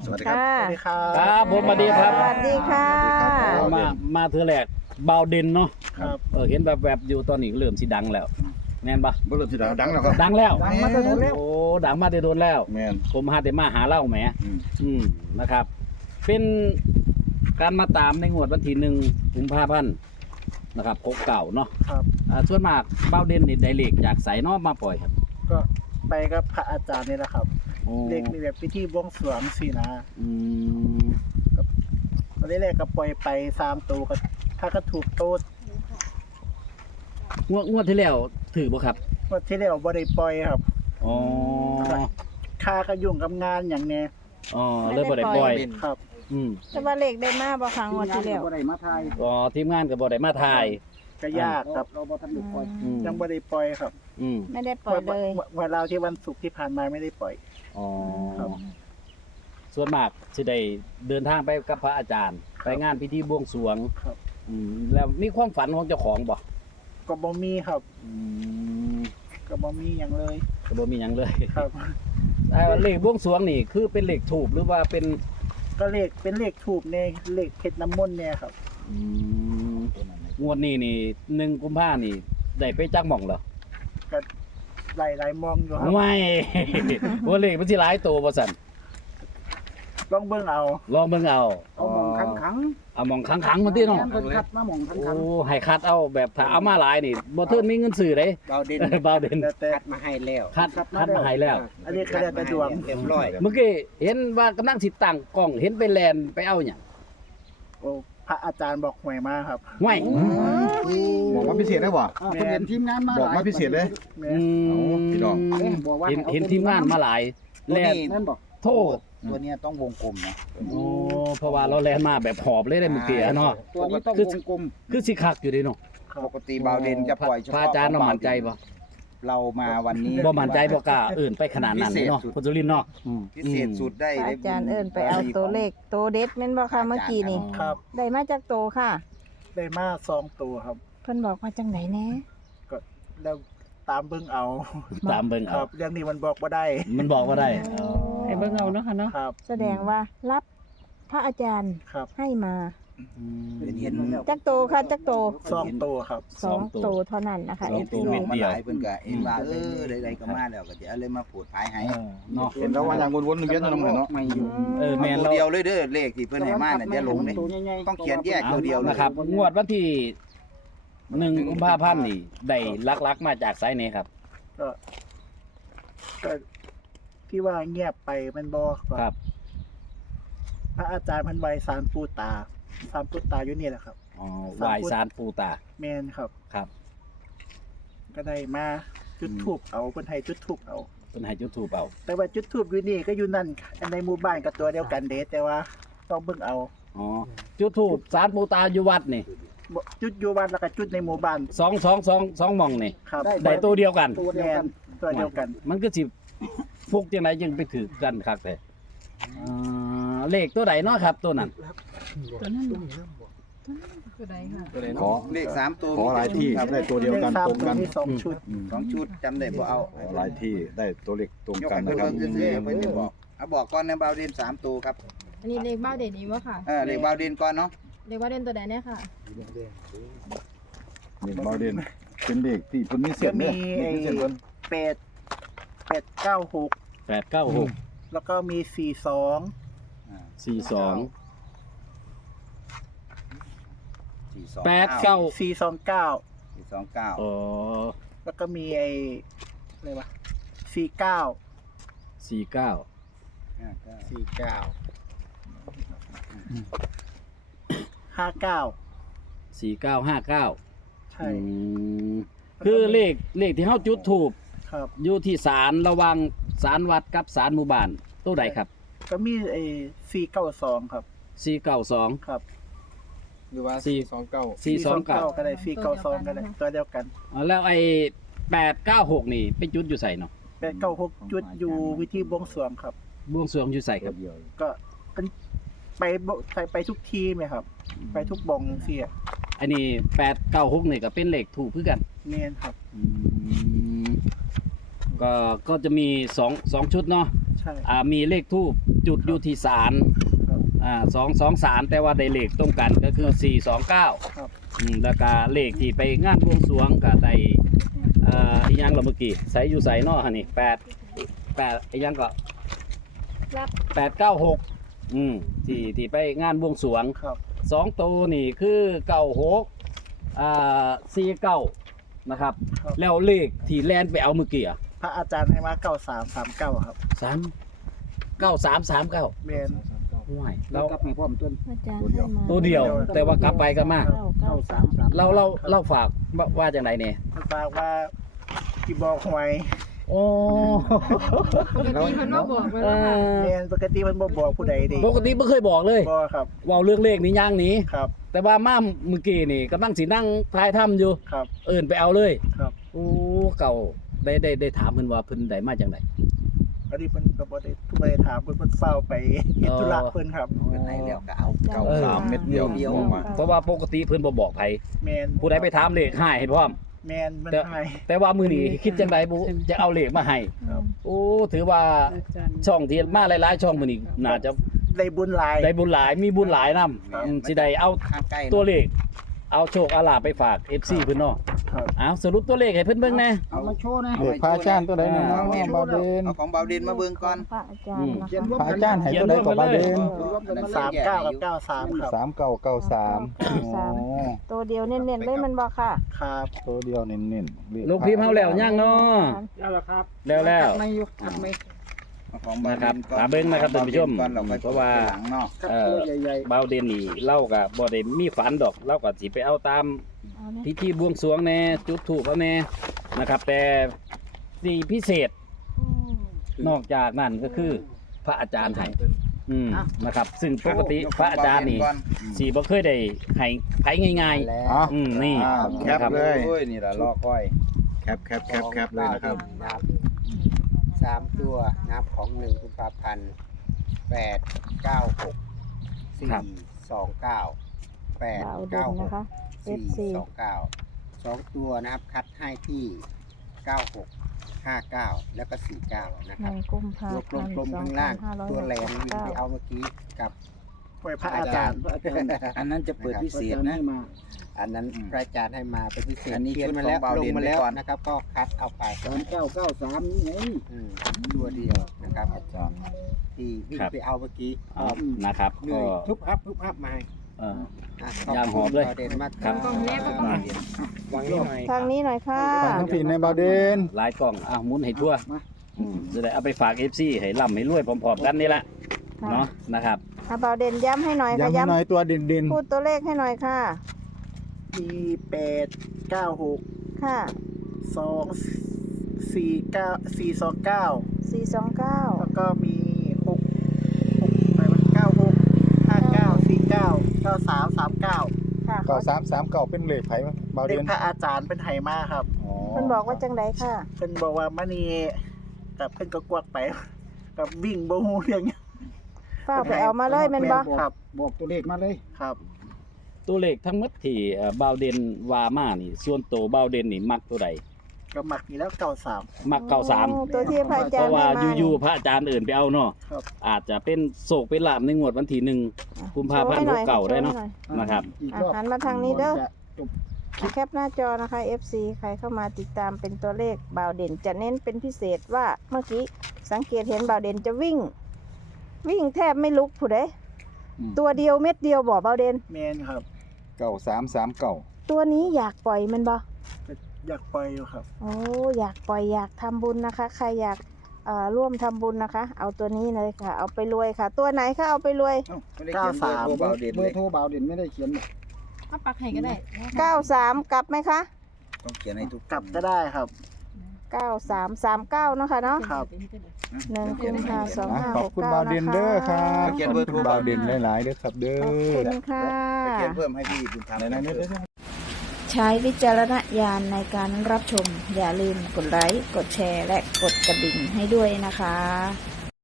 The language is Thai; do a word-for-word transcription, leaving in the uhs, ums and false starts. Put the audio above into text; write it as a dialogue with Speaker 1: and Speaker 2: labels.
Speaker 1: วัสดีครับ
Speaker 2: ค่ะ
Speaker 3: สวัสดีครับ
Speaker 4: ครับผมสวัสดีครับ
Speaker 2: สวัสดีค่ะ
Speaker 4: มามาเธอแรกเบาเด่นเนาะ
Speaker 3: ครับ
Speaker 4: เออเห็นแบบแบบๆอยู่ตอนนี้เริ่มสิดังแล้วแม่นปะ
Speaker 1: บ่เริ่มสิดังดังแล้วครับ
Speaker 4: ดังแล้ว
Speaker 3: ดังมาแต่โดนแล้ว
Speaker 4: โอ้ดังมาได้โดนแล้ว
Speaker 1: แม่น
Speaker 4: ผมหาแต่มาหาเล่าแหม
Speaker 1: อืม
Speaker 4: อืมนะครับ เป็นการมาตามในงวดวันที่หนึ่งกุมภาพันธ์นะครับพกเก่าเนาะ
Speaker 3: ครับ
Speaker 4: อ่าส่วนมากเบ้าเด่นนี่ได้เลขจากไสเนอกมาปล่อยครับ
Speaker 3: ก็ไปกับพระอาจารย์นี่แหละครับ
Speaker 4: โอ้
Speaker 3: เด็กมีแบบพิธีบวงสรวงสินะ
Speaker 4: อืม
Speaker 3: ตอนแรกๆก็ปล่อยไปสามตัวก็ถ้าก็ถูกโต๊ด
Speaker 4: งวดงวดที่แล้วถือบ่ครับ
Speaker 3: วันที่แล้วบ่ได้ปล่อยครับ
Speaker 4: อ๋อ
Speaker 3: ค่าก็ยุ่งกับงานอย่างแน่
Speaker 4: อ๋อเลยบ่ได้ปล่อย
Speaker 3: ครับ
Speaker 4: อืม
Speaker 2: แต่ว่าเลขได้มาบ่ครั้งวันที่แล้ว
Speaker 3: บ่ได้มาทาย
Speaker 4: อ๋อทีมงานก็บ่ได้มาถ่าย
Speaker 3: ก็ยากครับเราบ่ทันได้ปล่อย
Speaker 4: อืม
Speaker 3: ยังบ่ได้ปล่อยครับ
Speaker 4: อืม
Speaker 2: ไม่ได้ปล่อยเลย
Speaker 3: วันวันเราที่วันศุกร์ที่ผ่านมาไม่ได้ปล่อย
Speaker 4: อ๋อ
Speaker 3: ครับ
Speaker 4: ส่วนมากสิได้เดินทางไปกับพระอาจารย์ ไปงานพิธีบวงสรวง
Speaker 3: ครับ
Speaker 4: อืมแล้วมีความฝันของเจ้าของบ่
Speaker 3: ก็บ่มีครับ
Speaker 4: อืม
Speaker 3: ก็บ่มีหยังเลย
Speaker 4: ก็บ่มีหยังเลย
Speaker 3: ครับ
Speaker 4: แต่ว่าเลขบวงสรวงนี่คือเป็นเลขถูกหรือว่าเป็น
Speaker 3: ก็เลขเป็นเลขถูกในเลขเพชรน้ำมนต์เนี่ยครับ
Speaker 4: อืมงวดนี้นี่หนึ่งกุมภานี่ได้ไปจักหม่องเหรอ
Speaker 3: ก็หลายหลายๆมองอยู่ครับ
Speaker 4: ไม่ ว่าเลขมันสิหลายตัวบ่ซั่น
Speaker 3: ลองเบิ่งเอา
Speaker 4: ลองเบิ่งเอา
Speaker 3: เอาหมองขังขัง
Speaker 4: เอาหม่องขังๆมาติเนาะ
Speaker 3: เพิ่นคัดมาหมองขังขัง
Speaker 4: โอ้ให้คัดเอาแบบถ้าเอามาหลายนี่บ่เทินมีเงินซื้อเด้
Speaker 5: เบาเด่น
Speaker 4: เบาเด่น
Speaker 3: แล้วแต่
Speaker 5: คัดมาให้แล้ว
Speaker 4: คัดคัดมาให้แล้ว
Speaker 3: อันนี้ก็แล้วแต่ดวง
Speaker 5: เรียบร้อย
Speaker 4: เมื่อกี้เห็นว่ากำลังสิตั้งกล้องเห็นไปแลนไปเอาหยัง
Speaker 3: โอ้พระอาจารย์บอกหวยมาครับ
Speaker 4: ห้วย
Speaker 1: บอกว่าพิเศษได้บ่
Speaker 3: เพิ่นเห็นทีมงานมา
Speaker 1: บอกมาพิเศษเลย
Speaker 3: แม่
Speaker 4: อืม
Speaker 1: พี่น้อง
Speaker 4: เห็นเห็นทีมงานมาหลาย
Speaker 5: ตัว
Speaker 4: แลน
Speaker 5: นี้
Speaker 3: แม่นบอก
Speaker 4: โทษ
Speaker 5: ตัวเนี้ยต้องวงกลมนะ
Speaker 4: โอ้เพราะว่าเราแลนมาแบบหอบเลยได้เมื่อกี้อะเนาะ
Speaker 3: ตัวนี้ต้อง
Speaker 4: คือ
Speaker 3: วงกลม
Speaker 4: คือสิคักอยู่เดิเนาะ
Speaker 5: ปกติเบาเด่นจะปล่อยเฉ
Speaker 4: พระ
Speaker 5: พาะ
Speaker 4: อาจารย์เรามั่นใจบ่
Speaker 5: เรามาวันนี้
Speaker 4: บ่มั่นใจบ่กล้าเอื่นไปขนาดนั้นเนาะพจุลินเนาะอืม
Speaker 5: พิเศษสุดได้
Speaker 2: พระอาจารย์เอิ้นไปเอาตัวเลขตัวเด็ดแม่นบ่ค่ะเมื่อกี้นี่
Speaker 3: ครับ
Speaker 2: ได้มาจากโตค่ะ
Speaker 3: ได้มาสองตัวครับ
Speaker 2: เพิ่นบอกว่าจังไดแน่
Speaker 3: ก็แล้วตามเบิ่งเอา
Speaker 4: ตามเบิ่ง
Speaker 3: ค
Speaker 4: เอา
Speaker 3: รับเรื่องนี้มันบอกบ่ได้
Speaker 4: มันบอกว่าได้
Speaker 6: ให้เบิ่งเอาเนาะค่ะเนาะ
Speaker 3: ครับ
Speaker 2: แสดงว่ารับพระอาจารย์
Speaker 3: ครับ
Speaker 2: ให้มา
Speaker 4: อืม
Speaker 5: เป็นเห็น
Speaker 2: จักโตค่ะจักโต
Speaker 3: สองตัวครับ
Speaker 2: สองโตเท่านั้นนะคะ
Speaker 4: สอง
Speaker 2: เอฟ
Speaker 4: ตัว
Speaker 2: ซี
Speaker 4: เม็ด
Speaker 5: มา
Speaker 4: เดียว
Speaker 5: หลายเพิ่นก็เห็นว่าเออใดๆก็มาแล้วก็จะเอาเลยมาผูดภายให้
Speaker 4: เออเนาะ
Speaker 1: เห็นแล้วว่าอย่างวนๆเวียนๆอยู่นำเนาะ
Speaker 3: ไม่อยู่
Speaker 4: เออแม่น
Speaker 5: ตั
Speaker 4: แล้ว ว
Speaker 5: เดียวเลยเด้อเลขที่เพิ่นให้มาน่ะอย่าหลงเด้ ต้องเขียนแยก ตัวเดียวเลย
Speaker 4: นะครับงวดวันที่หนึ่งกุมภาพันธ์นี่ได้ลักๆมาจากไสไหนครับ
Speaker 3: ก็ก็ที่ว่าเงียบไปมันบอก
Speaker 4: ครับ
Speaker 3: พระอาจารย์เพันใบสารปูตาสารปูตาอยู่นี่แหละครับ
Speaker 4: อ๋อวายซานปูตา
Speaker 3: แมนครับ
Speaker 4: ครับ
Speaker 3: ก็ได้มาจุดทูบเอาคนไทยจุดทูบเอา
Speaker 4: เป็นให้จุดทูปเอา
Speaker 3: แต่ว่าจุดทูบอยู่นี่ก็อยู่นั่นในหมู่บ้านกับตัวเดียวกันเด้แต่ว่าต้องเบิ่งเอา
Speaker 4: อ๋อจุดทูปสารปูตาอยู่วัดนี่
Speaker 3: บ่จุดอยู่บ้านแล้วก็จุดในหมู่บ้าน
Speaker 4: สองสองสองสองหม่องนี่
Speaker 3: ครับ
Speaker 4: ได้ตัวเดียวกัน
Speaker 3: ตัวแมนตัวเดียวกัน
Speaker 4: มันก็สิฟุกจังไดยังไปถือกันครับแต่อ่าเลขตัวใดเนาะครับ ตัวนั้น
Speaker 6: ตัวนั้นตัวใดค่ะ
Speaker 1: ขอ
Speaker 5: เลขสามตัว
Speaker 1: ขอหลายที่
Speaker 5: ครับ
Speaker 1: ได้ตัวเดียวกัน
Speaker 3: เลขสาม
Speaker 1: ตรงกัน
Speaker 3: มีสองชุด
Speaker 1: อืม
Speaker 5: สองชุดจำได้บ่เอา
Speaker 1: ขอหลายที่ได้ตัวเลขตรง
Speaker 5: ยก
Speaker 1: กัน
Speaker 5: ให้
Speaker 1: นะ
Speaker 5: เพิ่น
Speaker 1: ครับ
Speaker 5: เบิ่งซื่อๆเพิ่นจะบอกเอาบอกก่อนนะเบาเด่นสามตัวครับ
Speaker 6: อันนี้เลขบ้าเด่นนี้วะค่ะ
Speaker 5: เออเลขเบาเด่นก่อนเนาะ
Speaker 6: เลขบ้าเด่นตัวใดเนี่ยค่ะ
Speaker 1: นี่เบาเด่นเป็นเลขที่เพิ่นมีเส้นเด้อเลขมีเส้นเพิ่น
Speaker 3: แปดแปดเก้าหก
Speaker 4: แปดเก้าหก
Speaker 3: แล้วก็มีสี่สอง
Speaker 4: สี่สอง
Speaker 5: สี่สอง
Speaker 4: แปดเก้า
Speaker 3: สี่สองเก้า
Speaker 5: สี่สองเก้า
Speaker 4: อ๋อ
Speaker 3: แล้วก็มีไอ้อะไรวะสี่เก้า
Speaker 4: สี่เก้า
Speaker 5: ห้าเก้า
Speaker 3: สี่เก้าห้าเก้า
Speaker 4: สี่เก้าห้าเก้า
Speaker 3: ใช่
Speaker 4: คือเลขเลขที่เฮาจุดถูก
Speaker 3: ครับ
Speaker 4: อยู่ที่ศาลระหวังศาลวัดกับศาลหมู่บ้านตัวใดครับ
Speaker 3: ก็มีไอ้สี่เก้าสองครับ
Speaker 4: สี่เก้าสอง
Speaker 3: ครับ
Speaker 7: หรือว่า
Speaker 4: สี่
Speaker 7: สองเก้า
Speaker 4: สี่สองเก้า
Speaker 3: ก็ได้สี่เก้าสองก็ได้ตัวเดียวกัน
Speaker 4: แล้วไอ้แปดเก้าหกนี่ไปจุดอยู่ใส่เนาะ
Speaker 3: แปดเก้าหกจุดอยู่วิธีบวงสรวงครับ
Speaker 4: บวงสรวงอยู่ใส่ครับ
Speaker 3: ก็เป็นไปบ่ไปไปทุกทีไหมครับ ไปทุกบองเสีย
Speaker 4: อันนี้แปดเก้าหกนี่ก็เป็นเลขถูกคือกัน
Speaker 3: เนียนครับ
Speaker 4: ก็ก็จะมีสองสองชุดเนาะ
Speaker 3: ใช่ช่
Speaker 4: อ่ามีเลขทูบจุดอยู่ที่ศาล
Speaker 3: ครับ
Speaker 4: อ่าสองสองศาลแต่ว่าได้เลขตรงกันก็คือสี่สองเก้า
Speaker 3: ครับ
Speaker 4: อืมแล้วก็เลขที่ไปงานบวงสรวงก็ได้เอ่ออีหยังเราเมื่อกี้ใส่อยู่ใส่เนาะหั่นนี่แปดแปดอีหยังก็
Speaker 2: รับ
Speaker 4: แปดเก้าหกอืมที่ที่ไปงานบวงสรวง
Speaker 3: ครับ
Speaker 4: สองตัวนี่คือเก้าหกอ่าสี่เก้านะครับ
Speaker 3: ครับ
Speaker 4: แล้วเลขที่แลนไปเอาเมื่อกี้อ่ะ
Speaker 3: พระอาจารย์ให้มาเก้าสามสามเก้าครับ
Speaker 4: สามเก้าสามสามเก้า
Speaker 3: เมน
Speaker 4: ห่วย
Speaker 1: แล้
Speaker 4: เรา
Speaker 1: วกลับให้พร้อมต้น
Speaker 2: อาจารย์ให้มา
Speaker 4: ตัวเดียว แต่ว่ากลับไปกลับมา
Speaker 2: เก้าเก้าสาม
Speaker 4: เราเราเราฝากว่าว่าจังไดเนี่ย
Speaker 3: มันฝากว่าที่บอกหวย
Speaker 4: โอ้
Speaker 6: ปกติมันมาบอกไว้
Speaker 4: เอ
Speaker 6: ว่าค่ะ
Speaker 4: อ
Speaker 3: เมนปกติมันบ่บอกผู้ใดเดิ
Speaker 4: ปกติไม่เคยบอกเลย
Speaker 3: บ่ครับ
Speaker 4: เว่าเรื่องเลขนี่ย่างหนี้
Speaker 3: ครับ
Speaker 4: แต่ว่ามาเมื่อกี้นี่กำลังสินั่งทายถ้ำอยู่
Speaker 3: ครับ
Speaker 4: เอิ้นไปเอาเลย
Speaker 3: ครับ
Speaker 4: โอ้เก่าได้ได้ได้ถามเพิ่นว่าเพิ่นได้มาจังได
Speaker 3: อันนี้เพิ่นก็บ่ได้ทุกบ่ได้ถามเพิ่นเพิ่นเฝ้าไปเฮ็ดธุระเพิ่นครับ
Speaker 5: เป็นไหนแล้วก็เอา
Speaker 1: เก้าสามเม็ดเดียว
Speaker 5: เดียว
Speaker 1: ออกมา
Speaker 4: เพราะว่าปกติเพิ่นบ่บอกไผ
Speaker 3: แมน
Speaker 4: ผู้ใดไปถามเลขให้ให้พร้อม
Speaker 3: แมนมัน
Speaker 4: แต่
Speaker 3: ให้
Speaker 4: แต่ว่ามื้อนี้คิดจังไดบ่จะเอาเลขมาให้
Speaker 3: ครับ
Speaker 4: โอ้ถือว่า
Speaker 6: อาจารย์
Speaker 4: ช่องที่มาหลายๆช่องมื้อนี้น่าจะ
Speaker 3: ได้บุญหลาย
Speaker 4: ได้บุญหลายมีบุญหลายนำสิได้เอา
Speaker 5: ข้างใกล้
Speaker 4: ตัวเลข เอาโชคเอาลาภไปฝาก เอฟ ซี เพิ่นเนาะ
Speaker 3: ครับ
Speaker 4: เอาสรุปตัวเลขให้เพิ่นเบิ่งแหน่
Speaker 1: เอามาโชว์นะ
Speaker 5: เด็
Speaker 1: เด็
Speaker 5: ก
Speaker 1: ก
Speaker 5: พ
Speaker 1: พ
Speaker 5: ระ
Speaker 1: ระ
Speaker 5: อา
Speaker 1: อา
Speaker 5: จา
Speaker 1: จาร ร
Speaker 5: ย์
Speaker 1: ย์
Speaker 5: ตั
Speaker 1: ตัว ว
Speaker 5: ใด
Speaker 1: ใด
Speaker 5: นะ
Speaker 1: นะ
Speaker 5: น้
Speaker 1: น้
Speaker 5: อ
Speaker 1: อง ง
Speaker 5: เบา
Speaker 1: เบา
Speaker 5: เด่
Speaker 1: เด่
Speaker 5: น
Speaker 1: น
Speaker 5: เอาของเบาเด่นมาเบิ่งก่อน
Speaker 2: พระอาจาร
Speaker 4: อื
Speaker 2: ย์
Speaker 4: ม
Speaker 2: นะ
Speaker 1: เขียน
Speaker 2: คะ
Speaker 1: รวม
Speaker 7: พระ
Speaker 1: กั
Speaker 7: อาน จารย์ให้ตัวใดก็บาเดน
Speaker 3: อันนั้นสามเก้ากับเก้าสามครับ
Speaker 7: สามเก้าเก้าสาม
Speaker 2: เก้าสามตัวเดียวเน้นๆเลยมันบอกค่ะ
Speaker 3: ครับ
Speaker 7: ตัวเดียวเน้นๆเลข
Speaker 4: ลูกพิมพ์เฮาแล้วยังเนาะ
Speaker 3: แล้วล่ะครับ
Speaker 4: แล้วแล้ว
Speaker 1: ไม่ยุกอัดไม่
Speaker 5: เอาของเบา
Speaker 4: นะครับ
Speaker 5: เด่นก่อน
Speaker 4: หาเบิ่งนะครับท่านผู้ชม
Speaker 5: ก่อนเราไป
Speaker 4: เพราะว่า
Speaker 5: หลังเนาะ
Speaker 4: เอ่อ
Speaker 1: ใหญ่
Speaker 4: เบาเด่นนี่เล่าก็บ่ได้มีฝันดอกเล่าก็สิไปเอาตาม
Speaker 2: เอาเนี่ย
Speaker 4: พิธีบวงสรวงแน่จุดธูปเอาแน่นะครับ แต่สิ่งพิเศษ
Speaker 2: อืม
Speaker 4: นอกจากนั้นก็คือพระอาจารย์ให้อืมนะครับ ซึ่งปกติพระอาจารย์นี่สิบ่เคยได้ให้ไผง่าย
Speaker 7: อ๋อ
Speaker 4: ๆ อืมนี่
Speaker 1: อ่าแคป
Speaker 4: นะครับ
Speaker 1: เลย
Speaker 5: โอ้ยนี่ล่ะรอคอย
Speaker 1: แคปแคปแคปแคปเลยนะครับ
Speaker 8: นับสามตัวนับของหนึ่งกุมภาพันธ์แปดเก้าหกสี่
Speaker 4: ครับ
Speaker 8: สองเก้าแปด
Speaker 2: ดาวเด่
Speaker 8: เก้าน ห
Speaker 2: นะ
Speaker 8: ก
Speaker 2: คะ
Speaker 8: สี่
Speaker 2: เอฟ ซี
Speaker 8: สองเก้าสองตัวนะครับคัดให้ที่เก้าหกห้าเก้าแล้วก็สี่เก้านะ
Speaker 2: ห
Speaker 8: ครับ
Speaker 2: นึ่งกุมภา
Speaker 8: รวบร
Speaker 2: พั
Speaker 8: วม
Speaker 2: นธ์
Speaker 8: กลม
Speaker 2: สอง
Speaker 8: ข้าง
Speaker 2: พั
Speaker 8: ล่าน ง
Speaker 2: ห้าร้อย
Speaker 8: ตัวแร
Speaker 2: ห
Speaker 8: ง
Speaker 2: กสิบ
Speaker 8: วิ่ง
Speaker 2: เก้า
Speaker 8: ไปเอาเมื่อกี้กับ
Speaker 3: ไว้พระอาจารย์
Speaker 5: อันนั้นจะเปิดพิเศษนะ
Speaker 8: อันนั้น
Speaker 5: อืม
Speaker 8: พระอาจารย์ให้มาเป็นพิเศษ
Speaker 5: อันนี้
Speaker 8: เขียน
Speaker 5: ชุด
Speaker 8: มาแล้ว
Speaker 5: ของเบา
Speaker 8: ลง
Speaker 5: เด่น
Speaker 8: มาแล้ว
Speaker 5: ไว้ก่อน
Speaker 8: นะครับ ก็คัดเอาไป
Speaker 1: สามเก้าเก้าสามนี่ไง
Speaker 8: อืมตัวเดียวนะครับ
Speaker 7: อาจารย์
Speaker 8: ที่วิ่ง
Speaker 4: ครับ
Speaker 8: ไปเอาเมื่อกี้
Speaker 4: เอานะครับ
Speaker 8: เหนื่
Speaker 4: ก็
Speaker 8: อยทุบอัพทุบอัพมา
Speaker 4: เอ่อ
Speaker 8: อ่ะ
Speaker 4: ย่างหอมเลย
Speaker 8: ประเด็นมาก
Speaker 4: ครับ
Speaker 6: กล้องแรกก็ต้อง
Speaker 8: วางนี่หน่อย
Speaker 2: ทางนี้หน่อยค่ะ
Speaker 7: ทางทั้งผีในบาเดน
Speaker 4: หลายกล่องอ่ะหมุนให้ทั่วอืมจะได้เอาไปฝาก เอฟ ซี ให้ร่ำให้รวยพร้อมๆกันนี่แหละเนาะนะครับ
Speaker 2: อาเบาเด่นย้ำให้หน่อยค่ะ
Speaker 7: ย้ำให้หน่อย
Speaker 2: ย้ำ
Speaker 7: ตัวเด่น
Speaker 2: พูดตัวเลขให้หน่อยค่ะ
Speaker 3: มีแปดเก้าหก
Speaker 2: ค่ะ
Speaker 3: สองสี่เก้าสี่สองเก้า
Speaker 2: สี่สองเก้า
Speaker 3: แล้วก็มีหกหกอะไรวะเก้าหกห้าเก้าสี่เก้าเก้าสามสามเก้า
Speaker 2: ค่ะ
Speaker 7: ๆเก้าสามสามเก้าเป็นเลขไผ่บาเด
Speaker 3: เด็ก
Speaker 7: น
Speaker 3: พระอาจารย์เป็นไหมาครับ
Speaker 7: อ๋อ
Speaker 2: เพิ่นบอกว่าจังไดค่ะ
Speaker 3: เพิ่นบอกว่ามานี่กับเพิ่นก็กวักไปกับวิ่งบ่ฮู้เรื่อง
Speaker 2: ฝ้ากไปเอามาเลยแม่นบ่
Speaker 3: ครับ
Speaker 1: บอกตัวเลขมาเลย
Speaker 3: ครับ
Speaker 4: ตัวเลขทั้งหมดที่เอ่อบาวเดนวามานี่ ส่วนตัวบาวเดนนี่มักตัวใด
Speaker 3: ก็หมักนี่แล้วเก้าสาม
Speaker 4: มักเก้าสาม
Speaker 2: โอ้ตัวที่พระอา
Speaker 4: เพ
Speaker 2: จาร
Speaker 4: ราะ
Speaker 2: ย์
Speaker 4: ว่า
Speaker 2: ให้มา
Speaker 4: อยู่ๆพระอาจารย์อื่นไปเอาเนาะ
Speaker 3: ครับ
Speaker 4: อาจจะเป็นโศกเป็นลาบในงวดวันที่หนึ่งกุมภาพันธ์หกเก่าได้เนาะนะครับ
Speaker 1: อีก
Speaker 2: อ่ะ
Speaker 1: รอบ
Speaker 2: หันมาทางนี้เด้อ
Speaker 1: จะจบ
Speaker 2: แคปหน้าจอนะคะ เอฟ ซี ใครเข้ามาติดตามเป็นตัวเลขบ่าวเด่นจะเน้นเป็นพิเศษว่าเมื่อกี้สังเกตเห็นบ่าวเด่นจะวิ่ง วิ่งแทบไม่ลุกผู้ใดตัวเดียวเม็ดเดียวบ่บ่าวเด่น
Speaker 3: แมนครับ
Speaker 7: เก้าสามสามเก้า
Speaker 2: ตัวนี้อยากปล่อยมันบ่
Speaker 3: อยากปล่อยอยู่ครับ
Speaker 2: โอ้อยากปล่อยอยากทำบุญนะคะ ใครอยากเอ่อร่วมทำบุญนะคะ เอาตัวนี้เลยค่ะ เอาไปรวยค่ะ ตัวไหนคะเอาไปรวย
Speaker 5: เอ้าไม่ได้เขียนเบอร์โทรเบาเด่น
Speaker 1: เบอ
Speaker 5: เลย
Speaker 1: ร์โทรเบาเด่นไม่ได้เขียนหรอก
Speaker 6: เอาปักให้ก็ได้
Speaker 2: เก้าสามกลับไหมคะ
Speaker 5: ต้องเขียนให้ทุก
Speaker 3: กลับก็ได้ครับ
Speaker 2: เก้าสามสามเก้าเนาะค่ะเนาะ
Speaker 3: ครับ
Speaker 2: หนึ่งกุมภาสอง
Speaker 7: นะ
Speaker 2: ห้า
Speaker 7: ขอ
Speaker 2: ห
Speaker 7: บ
Speaker 2: ก
Speaker 7: คุณ
Speaker 2: เก้า
Speaker 7: บาเดน
Speaker 2: นะ
Speaker 7: เด้อค
Speaker 2: คะ
Speaker 7: รับขอบคุณบาเดนหลายๆเด้อครับเด้
Speaker 2: ขอบ
Speaker 7: อ
Speaker 2: คุณค่ะ
Speaker 5: เขียนเพิ่มให้พี่บุญธรรม
Speaker 7: ไหนๆเด้อ
Speaker 2: ใช้วิจารณญาณในการรับชม อย่าลืมกดไลค์ กดแชร์ และกดกระดิ่งให้ด้วยนะคะ